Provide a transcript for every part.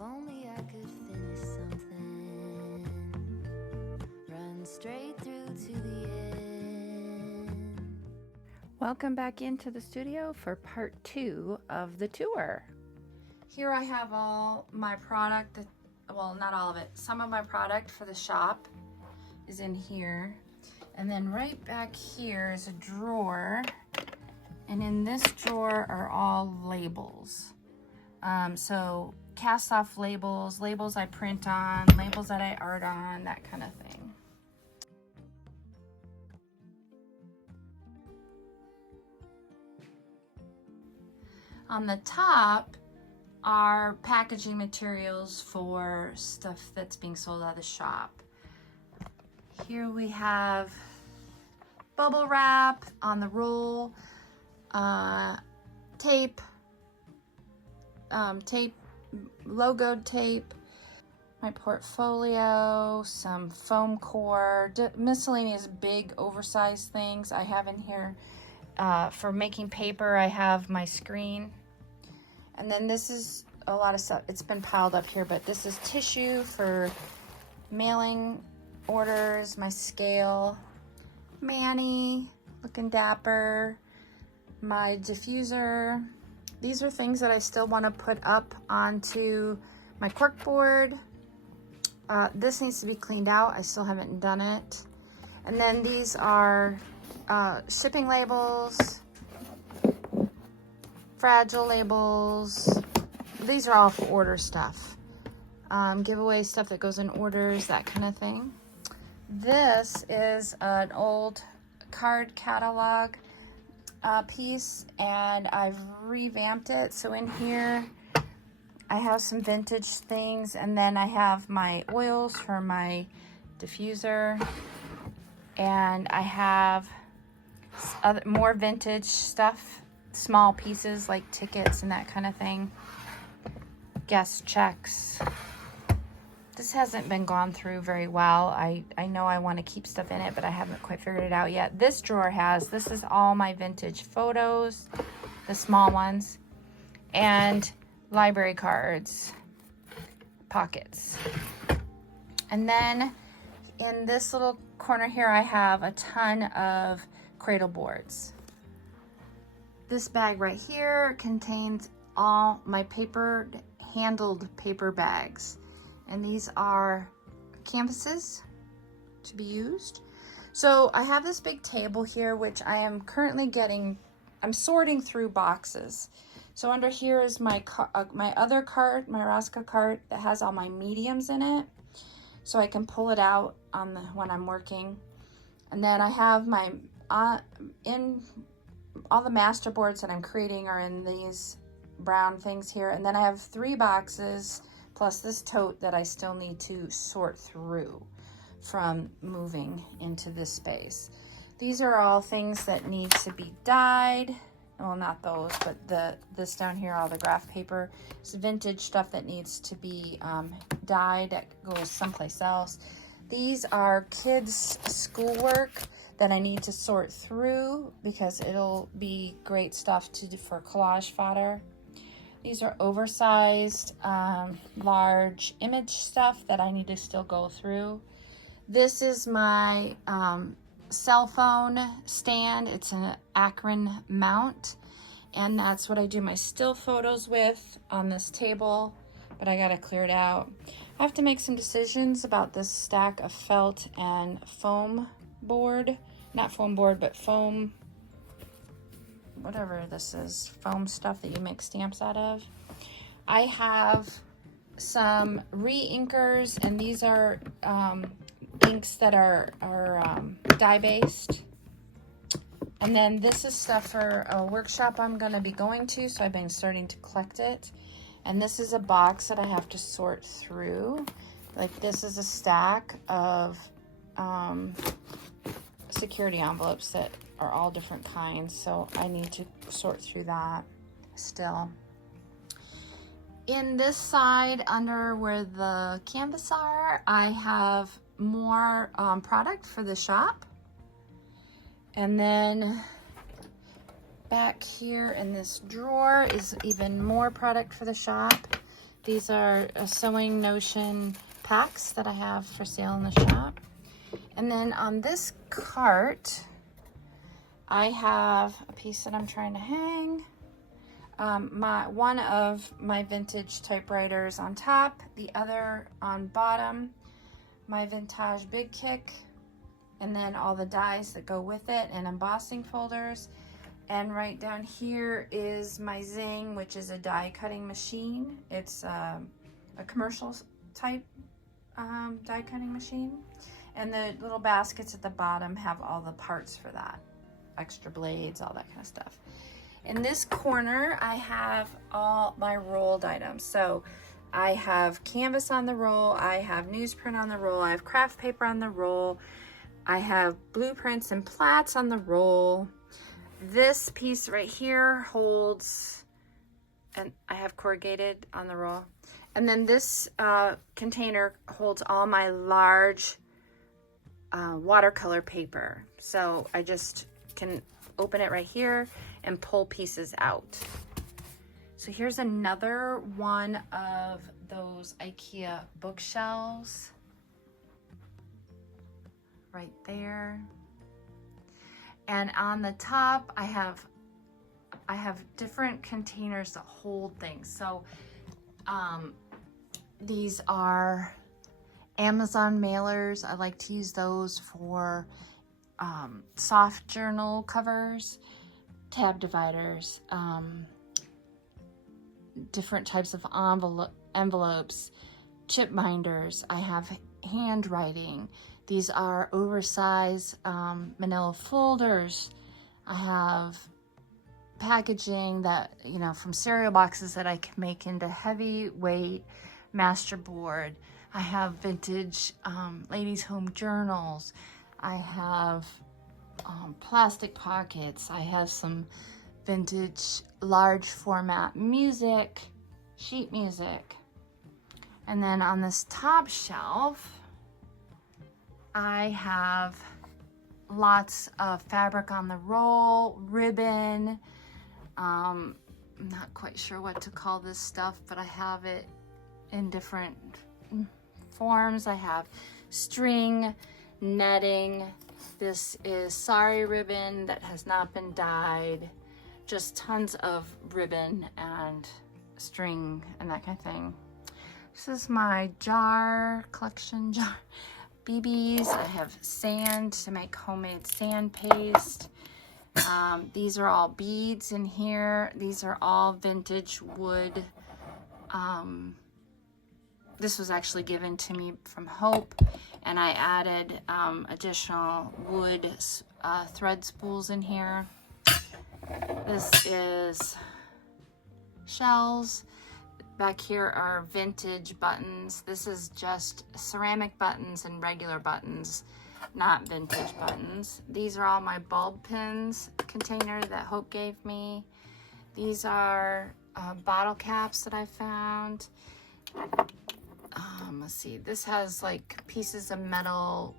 only I could finish something, run straight through to the end. Welcome back into the studio for part 2 of the tour. Here I have all my product, well, not all of it, some of my product for the shop is in here. And then right back here is a drawer, and in this drawer are all labels. So cast off labels, labels I print on, labels that I art on, that kind of thing. On the top are packaging materials for stuff that's being sold out of the shop. Here we have bubble wrap on the roll, tape, logoed tape, my portfolio, some foam core, miscellaneous big oversized things I have in here. For making paper, I have my screen. And then this is a lot of stuff. It's been piled up here, but this is tissue for mailing orders, my scale, Manny, looking dapper, my diffuser. These are things that I still want to put up onto my cork board. This needs to be cleaned out. I still haven't done it. And then these are shipping labels, fragile labels. These are all for order stuff. Giveaway stuff that goes in orders, that kind of thing. This is an old card catalog piece, and I've revamped it. So in here I have some vintage things, and then I have my oils for my diffuser, and I have more vintage stuff, small pieces like tickets and that kind of thing, guest checks. This hasn't been gone through very well. I know I want to keep stuff in it, but I haven't quite figured it out yet. This drawer this is all my vintage photos, the small ones, and library cards, pockets. And then in this little corner here, I have a ton of cradle boards. This bag right here contains all my handled paper bags. And these are canvases to be used. So I have this big table here, which I am currently I'm sorting through boxes. So under here is my other cart, my Rosca cart that has all my mediums in it. So I can pull it out when I'm working. And then I have my, all the master boards that I'm creating are in these brown things here. And then I have 3 boxes plus this tote that I still need to sort through from moving into this space. These are all things that need to be dyed. Well, not those, but this down here, all the graph paper. It's vintage stuff that needs to be dyed, that goes someplace else. These are kids' schoolwork that I need to sort through because it'll be great stuff for collage fodder. These are oversized, large image stuff that I need to still go through. This is my cell phone stand. It's an Akron mount, and that's what I do my still photos with on this table, but I gotta clear it out. I have to make some decisions about this stack of felt and foam board. Not foam board, but foam, whatever this is, foam stuff that you make stamps out of. I have some re-inkers, and these are inks that are dye-based. And then this is stuff for a workshop I'm going to be going to, so I've been starting to collect it. And this is a box that I have to sort through. Like, this is a stack of security envelopes that are all different kinds, so I need to sort through that still. In this side, under where the canvas are, I have more product for the shop. And then back here in this drawer is even more product for the shop. These are sewing notion packs that I have for sale in the shop. And then on this cart, I have a piece that I'm trying to hang. One of my vintage typewriters on top, the other on bottom, my vintage Big Kick, and then all the dies that go with it and embossing folders. And right down here is my Zing, which is a die cutting machine. It's a commercial type die cutting machine. And the little baskets at the bottom have all the parts for that. Extra blades, all that kind of stuff. In this corner, I have all my rolled items. So I have canvas on the roll, I have newsprint on the roll, I have craft paper on the roll, I have blueprints and plats on the roll. This piece right here holds, and I have corrugated on the roll. And then this container holds all my large watercolor paper. So I just can open it right here and pull pieces out. So here's another one of those IKEA bookshelves right there. And on the top, I have different containers that hold things. So these are Amazon mailers. I like to use those for soft journal covers, tab dividers, different types of envelopes, chip binders. I have handwriting. These are oversized manila folders. I have packaging that, you know, from cereal boxes that I can make into heavyweight masterboard. I have vintage ladies' home journals. I have plastic pockets. I have some vintage large format music, sheet music. And then on this top shelf, I have lots of fabric on the roll, ribbon. I'm not quite sure what to call this stuff, but I have it in different forms. I have string, netting. This is sari ribbon that has not been dyed. Just tons of ribbon and string and that kind of thing. This is my jar collection jar. BBs. I have sand to make homemade sand paste. These are all beads in here. These are all vintage wood. This was actually given to me from Hope, and I added additional wood thread spools in here. This is shells. Back here are vintage buttons. This is just ceramic buttons and regular buttons, not vintage buttons. These are all my bulb pins container that Hope gave me. These are bottle caps that I found. Let's see, this has like pieces of metal,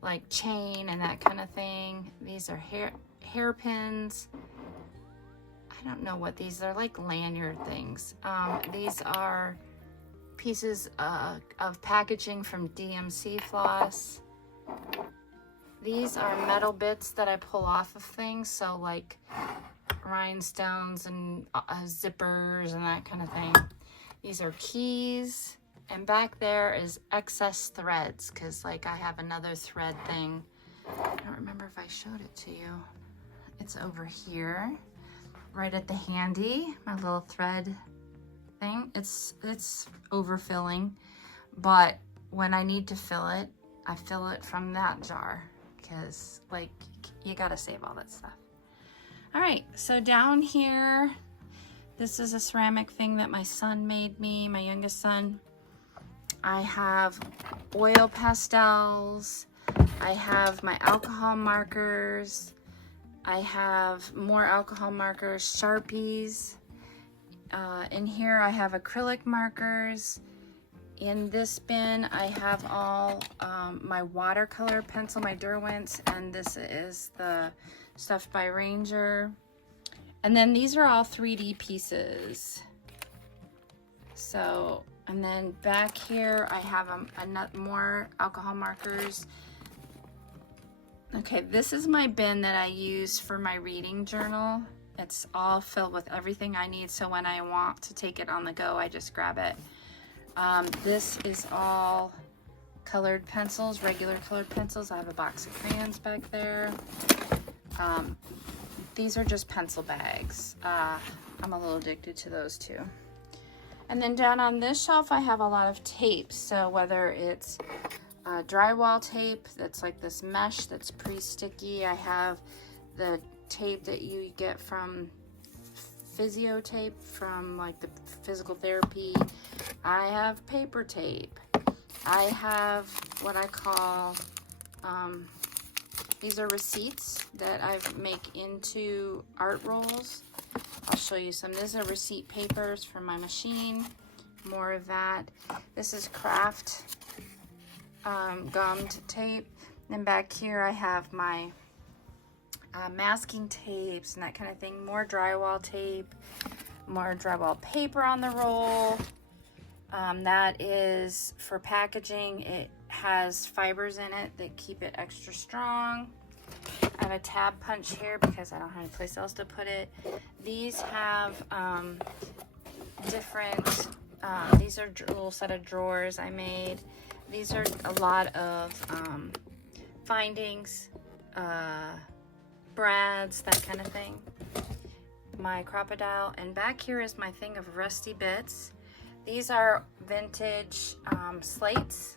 like chain and that kind of thing. These are hairpins. I don't know what these are, like lanyard things. These are pieces of packaging from DMC floss. These are metal bits that I pull off of things, so like rhinestones and zippers and that kind of thing. These are keys, and back there is excess threads, because like I have another thread thing. I don't remember if I showed it to you. It's over here, right at the handy, my little thread thing. It's overfilling, but when I need to fill it, I fill it from that jar, because like you gotta save all that stuff. All right, so down here, this is a ceramic thing that my son made me, my youngest son. I have oil pastels. I have my alcohol markers. I have more alcohol markers, Sharpies. In here I have acrylic markers. In this bin I have all my watercolor pencil, my Derwents, and this is the Stuffed by Ranger. And then these are all 3D pieces. So, and then back here I have more alcohol markers. Okay, this is my bin that I use for my reading journal. It's all filled with everything I need, so when I want to take it on the go, I just grab it. This is all colored pencils, regular colored pencils. I have a box of crayons back there. These are just pencil bags. I'm a little addicted to those too. And then down on this shelf, I have a lot of tape. So whether it's drywall tape that's like this mesh that's pre-sticky. I have the tape that you get from physio tape from like the physical therapy. I have paper tape. I have what I call, these are receipts that I make into art rolls. I'll show you some. These are receipt papers from my machine. More of that. This is craft gummed tape. Then back here I have my masking tapes and that kind of thing. More drywall tape, more drywall paper on the roll. That is for packaging. It has fibers in it that keep it extra strong. I have a tab punch here because I don't have any place else to put it. These have different, these are a little set of drawers I made. These are a lot of findings, brads, that kind of thing. My crocodile, and back here is my thing of rusty bits. These are vintage slates.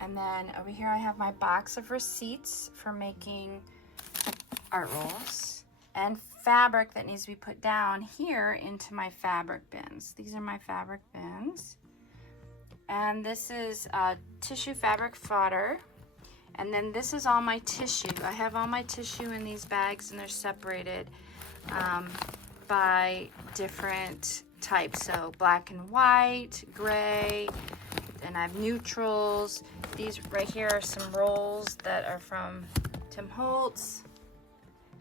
And then over here I have my box of receipts for making art rolls and fabric that needs to be put down here into my fabric bins. These are my fabric bins. And this is tissue fabric fodder. And then this is all my tissue. I have all my tissue in these bags and they're separated by different types. So black and white, gray, and I have neutrals. These right here are some rolls that are from Tim Holtz.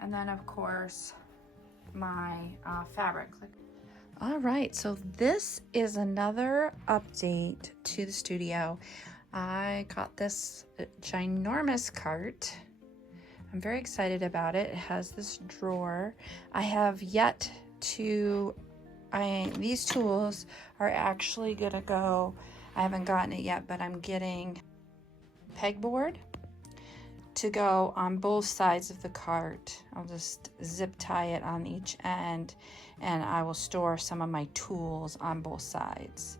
And then of course my fabric. All right, so this is another update to the studio. I got this ginormous cart. I'm very excited about it. It has this drawer. I have yet to, these tools are actually gonna go, I haven't gotten it yet, but I'm getting pegboard to go on both sides of the cart. I'll just zip tie it on each end and I will store some of my tools on both sides.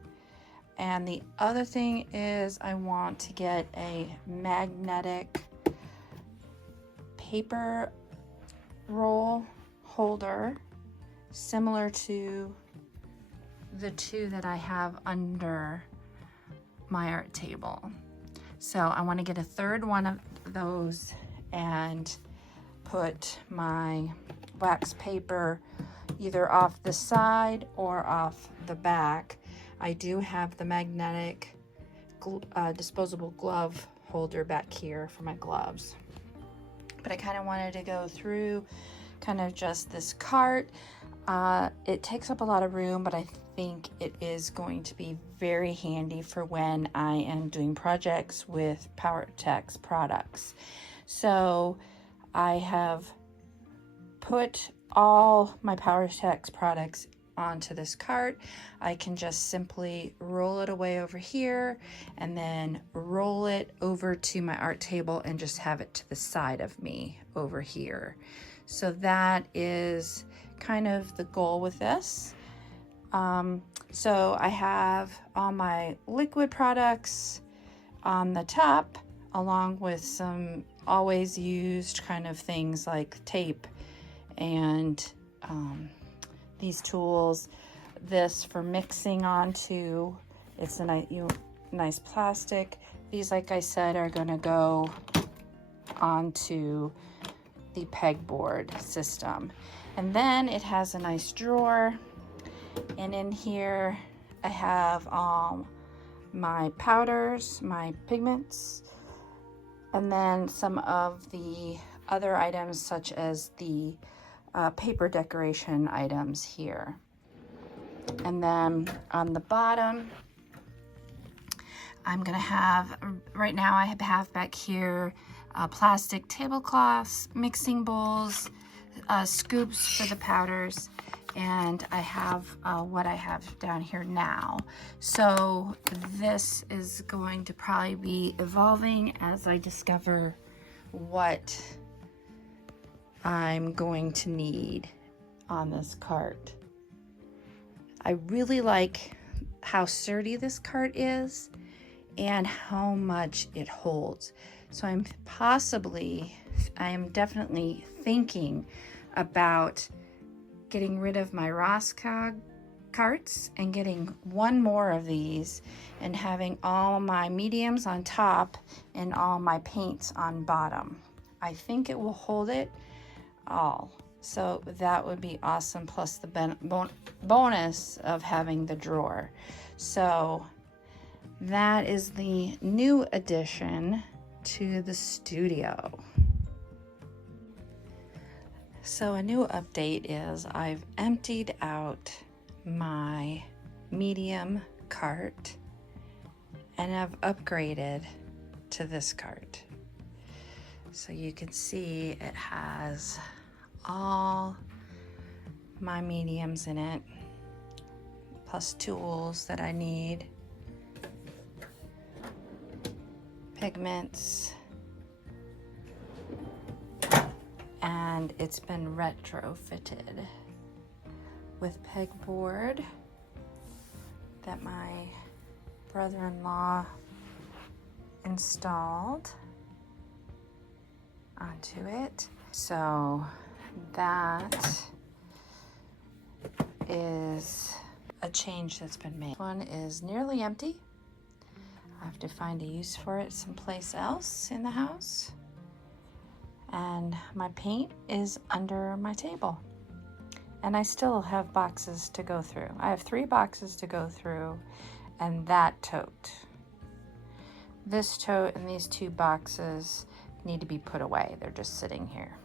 And the other thing is I want to get a magnetic paper roll holder similar to the two that I have under my art table. So I want to get a third one of those and put my wax paper either off the side or off the back. I do have the magnetic disposable glove holder back here for my gloves. But I kind of wanted to go through kind of just this cart. It takes up a lot of room, but I think it is going to be very handy for when I am doing projects with PowerTex products. So I have put all my PowerTex products onto this cart. I can just simply roll it away over here and then roll it over to my art table and just have it to the side of me over here. So that is kind of the goal with this. So I have all my liquid products on the top along with some always used kind of things like tape and these tools. This for mixing onto, it's a nice plastic. These, like I said, are going to go onto the pegboard system. And then it has a nice drawer, and in here I have my powders, my pigments, and then some of the other items such as the paper decoration items here. And then on the bottom, I'm gonna have, right now I have back here plastic tablecloths, mixing bowls, scoops for the powders, and I have what I have down here now. So this is going to probably be evolving as I discover what I'm going to need on this cart. I really like how sturdy this cart is and how much it holds. So I am definitely thinking about getting rid of my Roscog carts and getting one more of these and having all my mediums on top and all my paints on bottom. I think it will hold it all. So that would be awesome, plus the bonus of having the drawer. So that is the new addition to the studio. So a new update is I've emptied out my medium cart and I've upgraded to this cart. So you can see it has all my mediums in it, plus tools that I need, pigments, and it's been retrofitted with pegboard that my brother-in-law installed onto it. So that is a change that's been made. This one is nearly empty. I have to find a use for it someplace else in the house. And my paint is under my table. And I still have boxes to go through. I have 3 boxes to go through, and that tote. This tote and these 2 boxes need to be put away. They're just sitting here.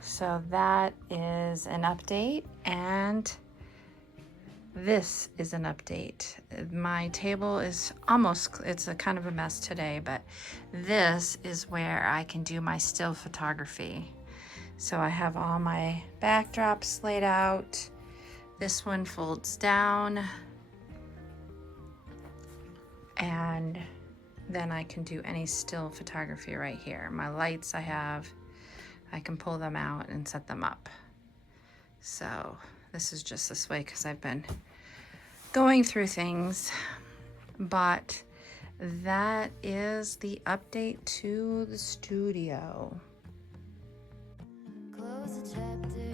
So that is an update, and this is an update. My table is it's a kind of a mess today, but this is where I can do my still photography. So I have all my backdrops laid out. This one folds down, and then I can do any still photography right here. My lights I can pull them out and set them up. So this is just this way because I've been going through things, but that is the update to the studio. Close the chapter.